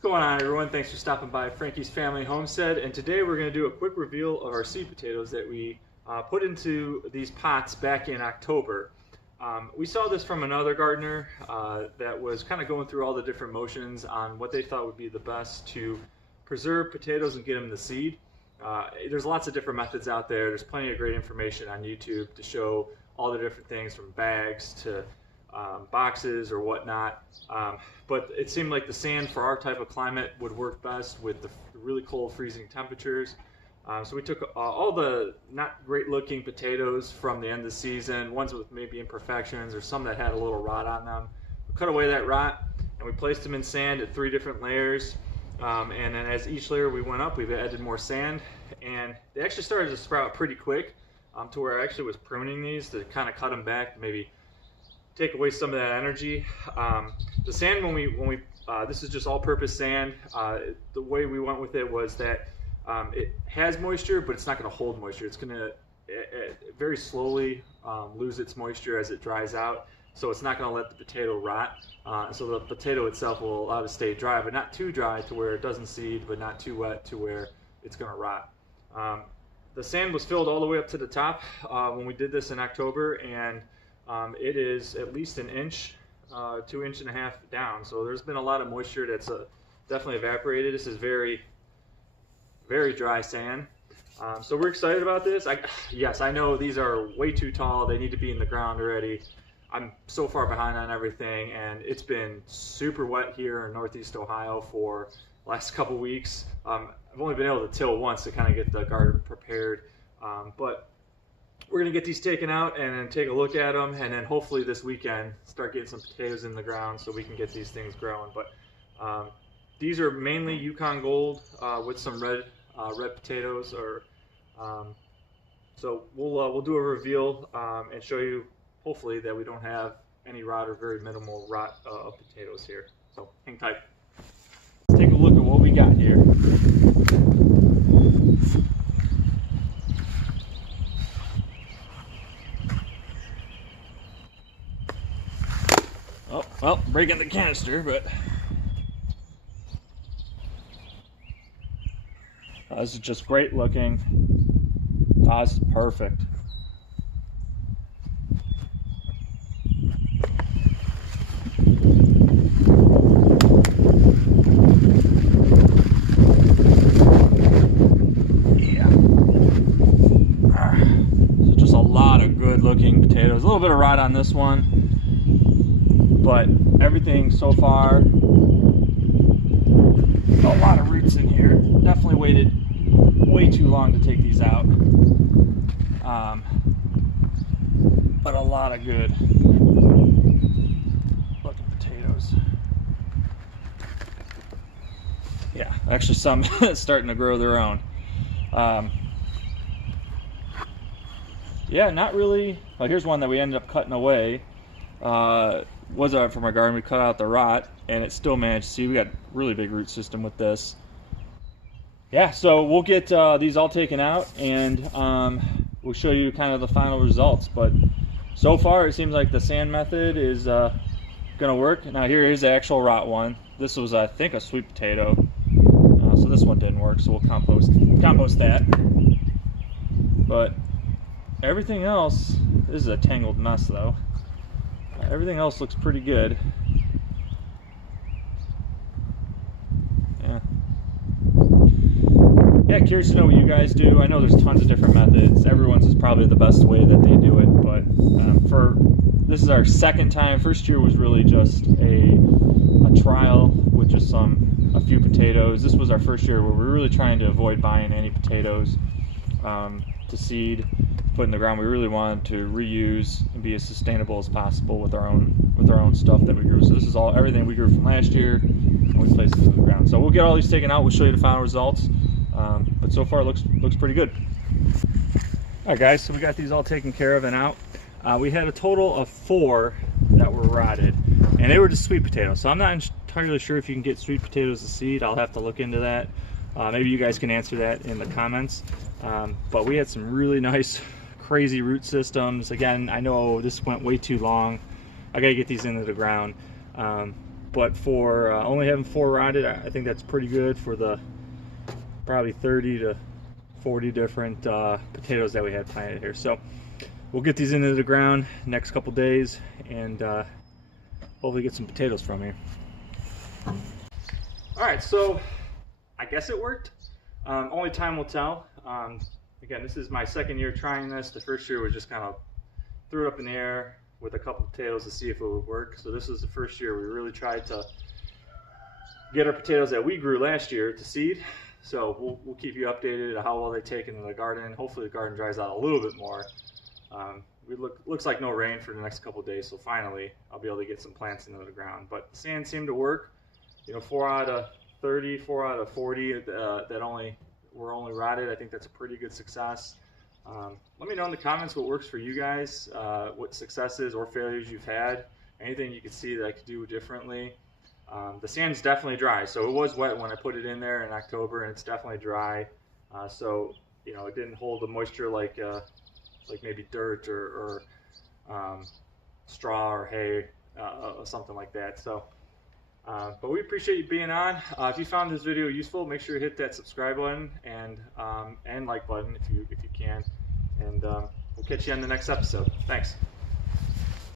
What's going on, everyone? Thanks for stopping by Frankie's Family Homestead, and today we're going to do a quick reveal of our seed potatoes that we put into these pots back in October. We saw this from another gardener that was kind of going through all the different motions on what they thought would be the best to preserve potatoes and get them to seed. There's lots of different methods out there. There's plenty of great information on YouTube to show all the different things from bags to boxes or whatnot, but it seemed like the sand for our type of climate would work best with the really cold freezing temperatures. So we took all the not great looking potatoes from the end of the season, ones with maybe imperfections or some that had a little rot on them. We cut away that rot and we placed them in sand at 3 different layers, and then as each layer we went up, we've added more sand, and they actually started to sprout pretty quick, to where I actually was pruning these to kind of cut them back, maybe take away some of that energy. The sand, when we this is just all-purpose sand. The way we went with it was that it has moisture, but it's not going to hold moisture. It's going to very slowly lose its moisture as it dries out, so it's not going to let the potato rot. So the potato itself will allow it to stay dry, but not too dry to where it doesn't seed, but not too wet to where it's going to rot. The sand was filled all the way up to the top when we did this in October, and it is at least an inch, 2.5 inches down. So there's been a lot of moisture that's definitely evaporated. This is very, very dry sand. So we're excited about this. Yes, I know these are way too tall. They need to be in the ground already. I'm so far behind on everything, and it's been super wet here in Northeast Ohio for the last couple weeks. I've only been able to till once to kind of get the garden prepared, but we're going to get these taken out and then take a look at them, and then hopefully this weekend start getting some potatoes in the ground so we can get these things growing. But these are mainly Yukon Gold with some red potatoes. So we'll do a reveal and show you hopefully that we don't have any rot or very minimal rot of potatoes here. So hang tight. Let's take a look at what we got here. Oh, well, breaking the canister, but this is just great looking. This is perfect. Yeah. Just a lot of good looking potatoes. A little bit of rot on this one, but everything so far, a lot of roots in here. Definitely waited way too long to take these out, but a lot of good looking potatoes. Yeah, actually some starting to grow their own. Yeah, not really. Well, here's one that we ended up cutting away. Was from our garden. We cut out the rot, and it still managed to see. We got a really big root system with this. Yeah, so we'll get these all taken out, and we'll show you kind of the final results. But so far, it seems like the sand method is gonna work. Now here is the actual rot one. This was, I think, a sweet potato, so this one didn't work. So we'll compost that. But everything else, this is a tangled mess though. Everything else looks pretty good. Yeah, curious to know what you guys do. I know there's tons of different methods. Everyone's is probably the best way that they do it, but this is our second time. First year was really just a trial with just a few potatoes. This was our first year where we were really trying to avoid buying any potatoes to seed, put in the ground. We really wanted to reuse and be as sustainable as possible with our own stuff that we grew. So this is everything we grew from last year, and we placed it in the ground. So we'll get all these taken out. We'll show you the final results. But so far it looks pretty good. All right, guys, so we got these all taken care of and out. We had a total of 4 that were rotted, and they were just sweet potatoes. So I'm not entirely sure if you can get sweet potatoes to seed. I'll have to look into that. Maybe you guys can answer that in the comments. But we had some really nice, crazy root systems. Again, I know this went way too long. I gotta get these into the ground. but for only having 4 rotted, I think that's pretty good for the probably 30 to 40 different potatoes that we had planted here. So we'll get these into the ground next couple days and hopefully get some potatoes from here. All right, so I guess it worked. Only time will tell. Again, this is my second year trying this. The first year was just kind of threw it up in the air with a couple potatoes to see if it would work. So this was the first year we really tried to get our potatoes that we grew last year to seed. So we'll keep you updated on how well they take into the garden. Hopefully the garden dries out a little bit more. Looks like no rain for the next couple of days, so finally I'll be able to get some plants into the ground. But the sand seemed to work. You know, 4 out of 30, 4 out of 40 that were only rotted. I think that's a pretty good success. Let me know in the comments what works for you guys, what successes or failures you've had, anything you could see that I could do differently. The sand's definitely dry, so it was wet when I put it in there in October, and it's definitely dry. So you know, it didn't hold the moisture like maybe dirt or straw or hay, or something like that. So, but we appreciate you being on. If you found this video useful, make sure you hit that subscribe button and like button if you can. And we'll catch you on the next episode. Thanks.